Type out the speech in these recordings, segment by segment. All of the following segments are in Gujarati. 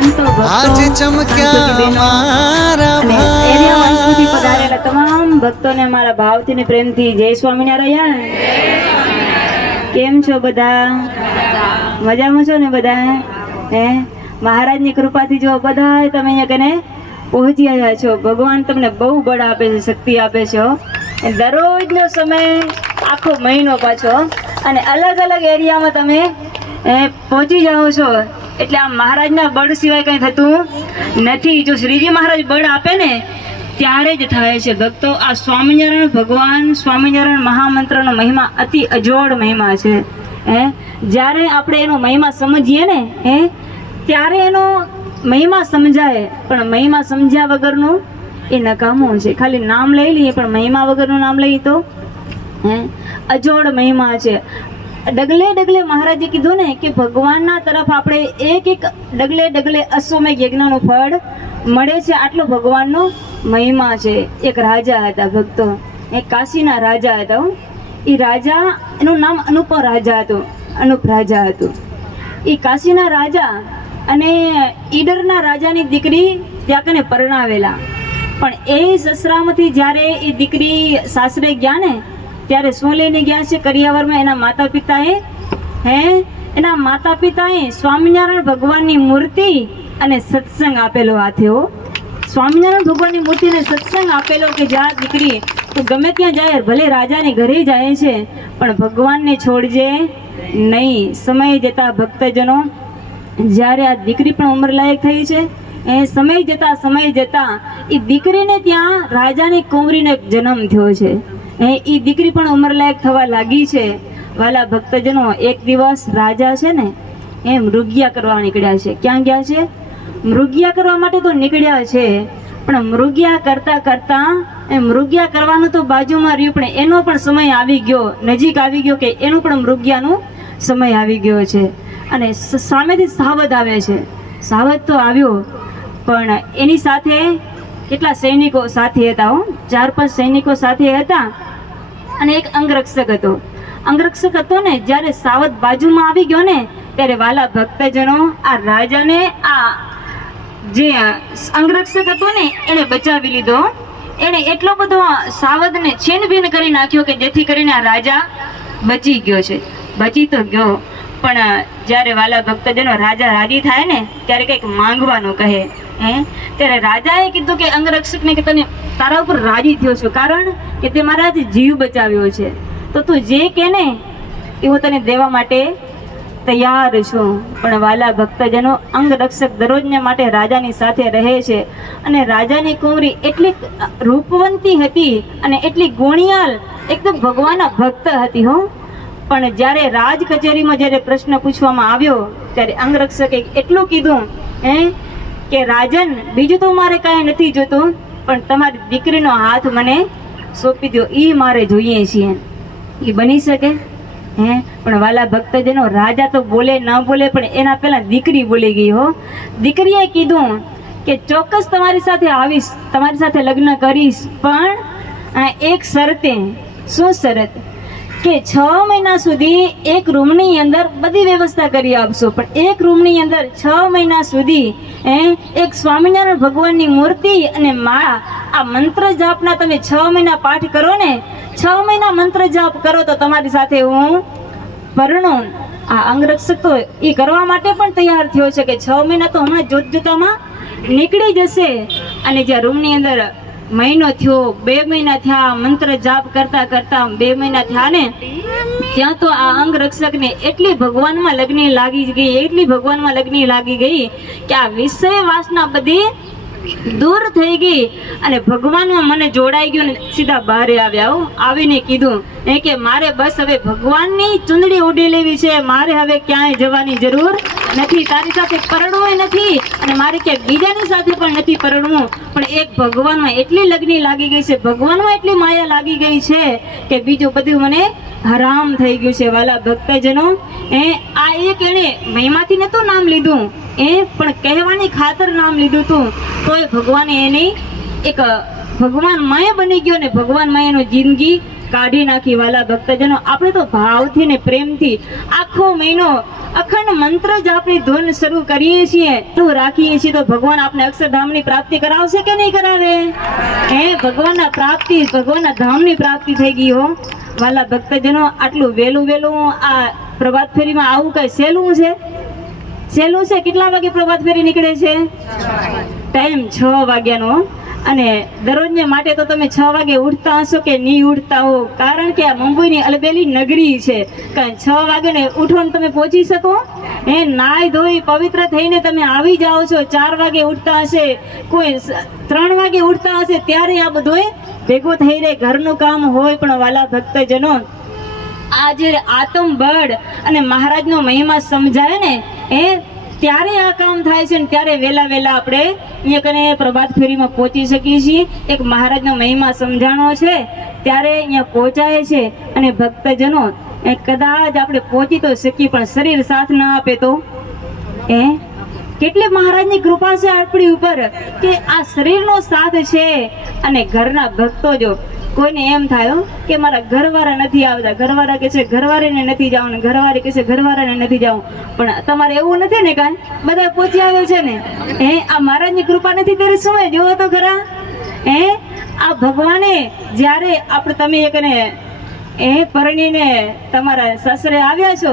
આજ ચમક્યા મારા ભાઈ. પધારેલા તમામ ભક્તોને મારા ભાવથી ને પ્રેમથી જય સ્વામિનારાયણ. કેમ છો બધા? મજામાં છો ને બધા? હે? મહારાજની કૃપાથી જો બધા તમે અહીંયા કને પહોંચી આવ્યા છો. ભગવાન તમને બહુ બળ આપે છે શક્તિ આપે છે દરરોજનો સમય આખો મહિનો પાછો અને અલગ અલગ એરિયામાં તમે એ, પહોંચી જાઓ છો. એટલે આ મહારાજના બળ સિવાય કંઈ થતું નથી. જો શ્રીજી મહારાજ બળ આપે ને, ત્યારે જ થાય છે. ભક્તો, આ સ્વામિનારાયણ ભગવાન, સ્વામિનારાયણ મહામંત્રનો મહિમા અતિ અજોડ મહિમા છે. હે? જ્યારે આપણે એનો મહિમા સમજીએ ને, હે? ત્યારે એનો મહિમા સમજાય. પણ મહિમા સમજ્યા વગરનું એ નકામું છે. ખાલી નામ લઈ લઈએ, પણ મહિમા વગરનું નામ લઈએ તો, હે? અજોડ મહિમા છે. ડગલે ડગલે મહારાજે કીધું ને કે ભગવાનના તરફ આપણે એક એક ડગલે ડગલે અશ્વમેઘ યજ્ઞનું ફળ મળે છે. આટલો ભગવાનનો મહિમા છે. એક રાજા હતા ભક્તો. એ કાશીના રાજા હતા. એ રાજા એનું નામ અનુપ રાજા હતું. અનુપ રાજા હતું. એ કાશીના રાજા અને ઈડરના રાજાની દીકરી ત્યાં કને પરણાવેલા. પણ એ સસરામાંથી જ્યારે એ દીકરી સાસરે ગયા ને ત્યારે શું લઈને ગયા છે? કરિયાવરમાં એના માતા પિતાએ હે? એના માતા પિતાએ સ્વામિનારાયણ ભગવાનની મૂર્તિ અને સત્સંગ આપેલો હાથે, હો. સ્વામિનારાયણ ભગવાનની મૂર્તિને સત્સંગ આપેલો કે જ્યાં દીકરી તો ગમે ત્યાં જાય ભલે રાજાને ઘરે જાય છે, પણ ભગવાનને છોડજે નહીં. સમય જતા ભક્તજનો, જ્યારે આ દીકરી પણ ઉંમરલાયક થઈ છે એ સમય જતા સમય જતા એ દીકરીને ત્યાં રાજાની કુંવરીનો જન્મ થયો છે. એ દીકરી પણ ઉંમરલાયક થવા લાગી છે. વાલા ભક્તજનો, એક દિવસ રાજા છે ને, એ મૃગિયા કરવા નીકળ્યા છે. ક્યાં ગયા છે? મૃગિયા કરવા માટે તો નીકળ્યા છે, પણ મૃગિયા કરતા કરતા, એ મૃગિયા કરવાનું તો બાજુમાં રહ્યું, પણ એનો પણ સમય આવી ગયો. નજીક આવી ગયો કે એનું પણ મૃગિયાનું સમય આવી ગયો છે. અને સામેથી સાવધ આવે છે. સાવધ તો આવ્યો, પણ એની સાથે કેટલા સૈનિકો સાથે હતા હો? ચાર પાંચ સૈનિકો સાથે હતા. અને એક અંગરક્ષક હતો. અંગરક્ષક હતો ને, જ્યારે સાવધ બાજુમાં આવી ગયો ને, ત્યારે વાલા ભક્તજનો, આ રાજાને, આ જે અંગરક્ષક હતો ને, એણે બચાવી લીધો. એણે એટલો બધો સાવધને છેનભીન કરી નાખ્યો કે જેથી કરીને આ રાજા બચી ગયો છે. બચી તો ગયો. પણ જ્યારે વાલા ભક્તજનો રાજા રાજી થાય ને, ત્યારે કંઈક માંગવાનું કહે, હે? ત્યારે રાજાએ કીધું કે અંગરક્ષકને કે તને તારા ઉપર રાજી થયો છું. કારણ કે તે મારા જીવ બચાવ્યો છે. તો તું જે કે ને એ હું તને દેવા માટે તૈયાર છું. પણ વાલા ભક્તજનો અંગરક્ષક દરરોજને માટે રાજાની સાથે રહે છે. અને રાજાની કુંવરી એટલી રૂપવંતી હતી અને એટલી ગુણિયાલ, એકદમ ભગવાનના ભક્ત હતી, હો. પણ જ્યારે રાજ કચેરીમાં જ્યારે પ્રશ્ન પૂછવામાં આવ્યો, ત્યારે અંગરક્ષકે એટલું કીધું, હે, કે રાજન, બીજું તો મારે કાંઈ નથી જોતું, પણ તમારી દીકરીનો હાથ મને સોંપી દો એ મારે જોઈએ છીએ. એ બની શકે, હે, પણ વાલા ભક્તજનો, રાજા તો બોલે ન બોલે, પણ એના પહેલાં દીકરી બોલી ગઈ હો. દીકરીએ કીધું કે, ચોક્કસ તમારી સાથે આવીશ, તમારી સાથે લગ્ન કરીશ, પણ એક શરતે, શું શરત? કે છ મહિના સુધી એક રૂમની અંદર બધી વ્યવસ્થા કરી આપશો. પણ એક રૂમની અંદર છ મહિના સુધી એ એક સ્વામિનારાયણ ભગવાનની મૂર્તિ અને માળા, આ મંત્ર જાપના તમે છ મહિના પાઠ કરો ને, છ મહિના મંત્ર જાપ કરો તો તમારી સાથે હું પરણો આ અંગરક્ષક તો એ કરવા માટે પણ તૈયાર થયો છે કે છ મહિના તો હમણાં જોત જોતામાં નીકળી જશે. અને જ્યાં રૂમની અંદર મહિનો થયો, બે મહિના થયા, મંત્ર જાપ કરતા કરતા બે મહિના થયા ને, ત્યાં તો આ અંગ રક્ષકને એટલી ભગવાનમાં લગ્ન લાગી ગઈ, એટલી ભગવાનમાં લગ્ન લાગી ગઈ કે આ વિષય વાસના બધી દૂર થઈ ગઈ અને ભગવાનમાં મને જોડાઈ ગયું ને, સીધા બહારે આવ્યા આવીને કીધું એ કે મારે બસ હવે ભગવાનની ચૂંદડી ઉડી લેવી છે, મારે હવે ક્યાંય જવાની જરૂર નથી, તારી સાથે પરણવું નથી અને મારે ક્યાંક બીજાની સાથે પણ નથી પરણવું, પણ એક ભગવાનમાં એટલી લગ્ન લાગી ગઈ છે, ભગવાનમાં એટલી માયા લાગી ગઈ છે કે બીજું બધું મને હરામ થઈ ગયું છે. વાલા ભક્તજનો, એ આ એક એણે મહિમાથી નહોતું નામ લીધું, એ પણ કહેવાની ખાતર નામ લીધું હતું તોય ભગવાને એની એક ભગવાન માયા બની ગયો ને ભગવાન માયાનો જિંદગી કાઢી નાખી, વાલા ભક્તજનો. આપણે તો ભાવથી ને પ્રેમથી આખો મહિનો અખંડ મંત્ર જ આપણી ધૂન શરૂ કરીએ છીએ. તો રાખીએ છીએ તો ભગવાન આપણે અક્ષરધામની પ્રાપ્તિ કરાવશે કે નહીં કરાવે? હે ભગવાનના પ્રાપ્તિ, ભગવાનના ધામની પ્રાપ્તિ થઈ ગઈ હો. વાલા ભક્તજનો, આટલું વહેલું વહેલું આ પ્રભાત ફેરીમાં આવું કઈ સહેલું છે? સહેલું છે? કેટલા વાગે પ્રભાત ફેરી નીકળે છે? ટાઈમ છ વાગ્યાનો અને દરરોજને માટે તો તમે છ વાગે ઉઠતા હશો કે નહીં ઉઠતા હો? કારણ કે આ મુંબઈની અલબેલી નગરી છે. કારણ છ વાગે ને ઉઠો તમે પહોંચી શકો? એ નાય ધોઈ પવિત્ર થઈને તમે આવી જાઓ છો. ચાર વાગે ઉઠતા હશે. કોઈ ત્રણ વાગે ઉઠતા હશે ત્યારે આ બધું ભેગું થઈ રહે. ઘરનું કામ હોય પણ વાલા ભક્તજનો. આ જે આતંબળ અને મહારાજનો મહિમા સમજાય ને? એ ત્યારે આ કામ થાય છે ને ત્યારે વહેલા વહેલા આપણે અહીંયા કને પ્રભાત ફેરીમાં પહોંચી શકીએ છીએ. એક મહારાજનો મહિમા સમજાણો છે. ત્યારે અહીંયા પહોંચાય છે અને ભક્તજનો એ કદાચ આપણે પહોંચી તો શકીએ, પણ શરીર સાથ ના આપે તો. એ કેટલી મહારાજની કૃપા છે આપણી ઉપર કે આ શરીરનો સાથ છે. અને ઘરના ભક્તો જો કોઈને એમ થાય કે મારા ઘરવાળા નથી આવતા. ઘરવાળા કે છે, ઘરવાળીને નથી જવું ને ઘરવાળી કે છે, ઘરવાળાને નથી જવું પણ તમારે એવું નથી ને કાંઈ? બધા પહોંચી આવે છે ને? હે, આ મહારાજની કૃપા નથી ત્યારે શું જોવો તો ખરા. હે, આ ભગવાને જ્યારે આપણે તમે એકને એ પરણીને તમારા સસરે આવ્યા છો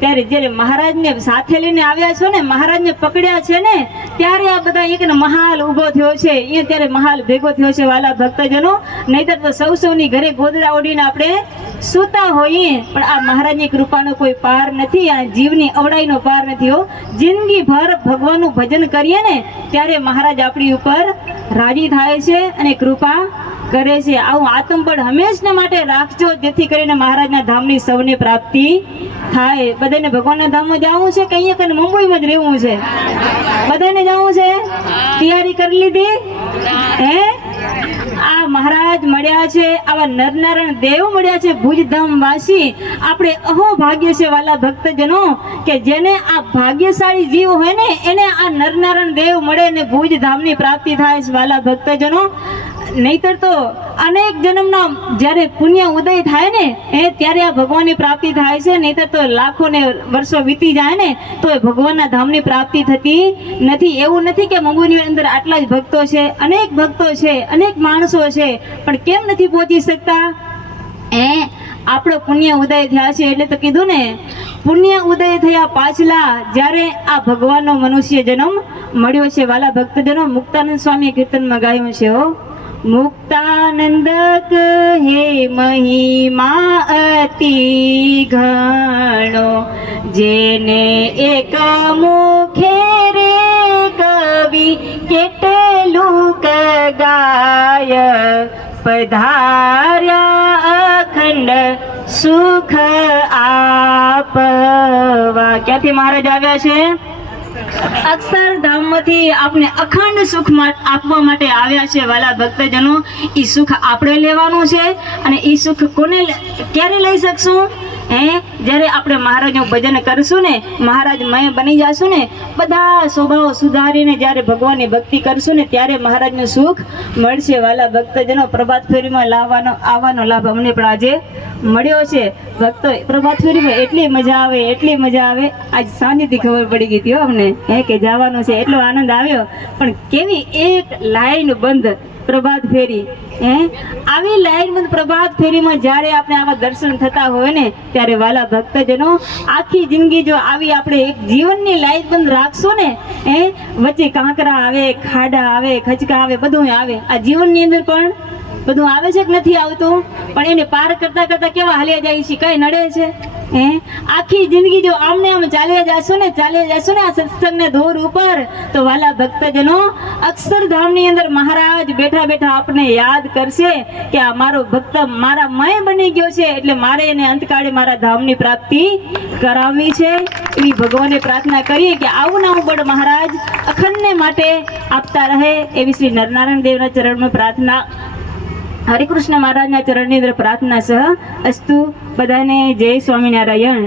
ત્યારે જ્યારે મહારાજને સાથે લઈને આવ્યા છો ને, મહારાજને પકડ્યા છે ને, ત્યારે આ બધા એક મહાલ ઊભો થયો છે. એ ત્યારે મહાલ ભેગો થયો છે વાલા ભક્તજનો. નહીતર તો સૌ સૌની ઘરે ગોદડા ઓડીને આપણે સૂતા હોઈએ. પણ આ મહારાજની કૃપાનો કોઈ પાર નથી, આ જીવની અવડાઈનો પાર નથી હો. જિંદગીભર ભગવાનનું ભજન કરીએ ને, ત્યારે મહારાજ આપણી ઉપર રાજી થાય છે અને કૃપા કરે છે. આવું આતંબળ હંમેશને માટે રાખજો, જેથી કરીને મહારાજના ધામની સૌને પ્રાપ્તિ થાય. બધાને ભગવાનના ધામમાં જવું છે કે અહીંયા કને મુંબઈમાં જ રહેવું છે? બધાને જવું છે? તૈયારી કરી લીધી? હે? આ મહારાજ મળ્યા છે, આવા નરનારાયણ દેવ મળ્યા છે ભુજધામ વાસી આપણે અહો ભાગ્ય છે વાલા ભક્તજનો કે જેને આ ભાગ્યશાળી જીવ હોય ને, એને આ નરનારાયણ દેવ મળે ને ભુજ ધામની પ્રાપ્તિ થાય છે વાલા ભક્તજનો. નહીતર તો અનેક જન્મના જ્યારે પુણ્ય ઉદય થાય ને, એ ત્યારે આ ભગવાનની પ્રાપ્તિ થાય છે. નહીતર તો લાખો ને વર્ષો વીતી જાય ને, તો એ ભગવાનના ધામની પ્રાપ્તિ થતી નથી. એવું નથી કે મંગુની અંદર આટલા જ ભક્તો છે. અનેક ભક્તો છે, અનેક માણસો છે, પણ કેમ નથી પહોંચી શકતા? એ આપણો પુણ્ય ઉદય થયા છે એટલે તો કીધું ને, પુણ્ય ઉદય થયા પાછલા જ્યારે આ ભગવાનનો મનુષ્ય જન્મ મળ્યો છે. વાલા ભક્તજનો મુક્તાનંદ સ્વામી કીર્તનમાં ગાયું છે હો. મુક્તાનંદ હે મહિમા અતિ ઘણો. જેને એક મુખે રે કવિ કેટલું કગાય. પધાર્યા અખંડ સુખ આપવા. ક્યાંથી મહારાજ આવ્યા છે? અક્ષરધામમાંથી આપને અખંડ સુખ આપવા માટે આવ્યા છે વાલા ભક્તજનો. એ સુખ આપણે લેવાનું છે અને એ સુખ કોને ક્યારે લઈ શકશું? હે? જ્યારે આપણે મહારાજનું ભજન કરશું ને, મહારાજ મય બની જશું ને, બધા સ્વભાવ સુધારીને જ્યારે ભગવાનની ભક્તિ કરશું ને, ત્યારે મહારાજનું સુખ મળશે. વાલા ભક્તજનો પ્રભાત ફેરીમાં લાવવાનો, આવવાનો લાભ અમને પણ આજે મળ્યો છે. ભક્તો, પ્રભાત ફેરીમાં એટલી મજા આવે, એટલી મજા આવે. આજ સાંજથી ખબર પડી ગઈ હતી અમને. હે કે જવાનું છે, એટલો આનંદ આવ્યો. પણ કેવી એક લાઈન બંધ પ્રભાત ફેરી, હે? આવી લાઈનબંધ પ્રભાત ફેરીમાં જ્યારે આપણે આવા દર્શન થતા હોય ને, ત્યારે વાલા ભક્તજનો આખી જિંદગી જો આવી આપણે એક જીવનની લાઈન રાખશો ને, હે? વચ્ચે કાંકરા આવે, ખાડા આવે, ખચકા આવે બધું આવે. આ જીવનની અંદર પણ બધું આવે છે કે નથી આવતું? પણ એને પાર કરતા કરતા કેવા હાલ્યા જાય છે? કઈ નડે છે? હે? આખી જિંદગી જો આમને આમ ચાલ્યા જાશો ને, ચાલ્યા જશો ને આ સત્સંગના ધોર ઉપર, તો વાલા ભક્તજનો, અક્ષરધામની અંદર મહારાજ બેઠા બેઠા આપને યાદ કરશે કે આ મારો ભક્ત મારા મય બની ગયો છે, એટલે મારે એને અંતકાળે મારા ધામની પ્રાપ્તિ કરાવવી છે. એવી ભગવાને પ્રાર્થના કરીએ કે આવું ના બળ મહારાજ, અખંડને માટે આપતા રહે એવી શ્રી નરનારાયણ દેવના ચરણમાં પ્રાર્થના હરિકૃષ્ણ મહારાજના ચરણની અંદર પ્રાર્થના સહ અસ્તુ બધાને જય સ્વામિનારાયણ.